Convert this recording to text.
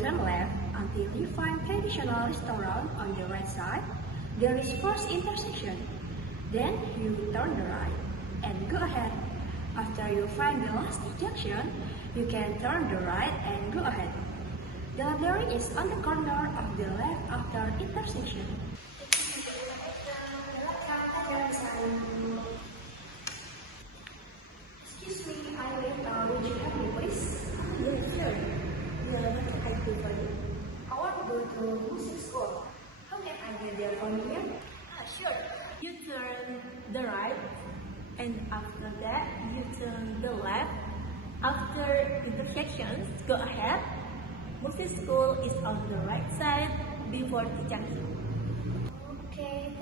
turn left until you find traditional restaurant on the right side. There is first intersection. Then you turn the right and go ahead. After you find the last junction, you can turn the right and go ahead. The library is on the corner of the left after intersection. Excuse me, would you help me please? Yes, sure. Yeah, what can I do for you? I want to go to music school. How can I get there from here? Sure. You turn the right, and after that, you turn the left. After intersections, go ahead. Music school is on the right side before the junction. Okay,